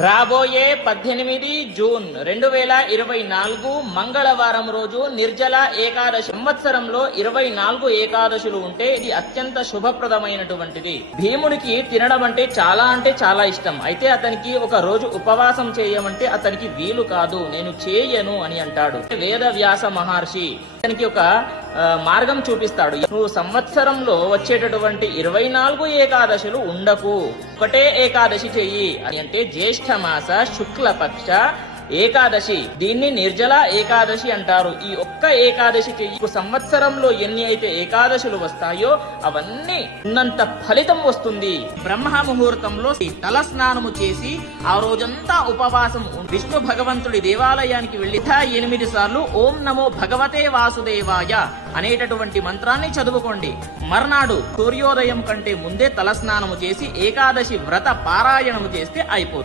రాబోయే 18 జూన్ 2024 మంగళవారం రోజు నిర్జల ఏకాదశి. సంవత్సరంలో 24 ఏకాదశులు ఉంటే ఇది అత్యంత శుభప్రదమైనటువంటిది. భీముడికి తినడం అంటే చాలా ఇష్టం. అయితే అతనికి ఒక రోజు ఉపవాసం చేయమంటే అతనికి వీలు కాదు, నేను చేయను అని అంటాడు. వేద వ్యాస మహర్షి అతనికి ఒక మార్గం చూపిస్తాడు. నువ్వు సంవత్సరంలో వచ్చేటటువంటి 24 ఏకాదశులు ఉండకు, ఒకటే ఏకాదశి చెయ్యి అని అంటే జ్యేష్ఠ మాస శుక్లపక్ష ఏకాదశి. దీన్ని నిర్జల ఏకాదశి అంటారు. ఈ ఒక్క ఏకాదశి చెయ్యి. సంవత్సరంలో ఎన్ని అయితే ఏకాదశులు వస్తాయో అవన్నీ ఉన్నంత ఫలితం వస్తుంది. బ్రహ్మ ముహూర్తంలో తల స్నానము చేసి ఆ రోజంతా ఉపవాసం విష్ణు భగవంతుడి దేవాలయానికి వెళ్లి 8 సార్లు ఓం నమో భగవతే వాసుదేవాయ అనేటటువంటి మంత్రాన్ని చదువుకోండి. మర్నాడు సూర్యోదయం కంటే ముందే తల స్నానము చేసి ఏకాదశి వ్రత పారాయణము చేస్తే అయిపోతుంది.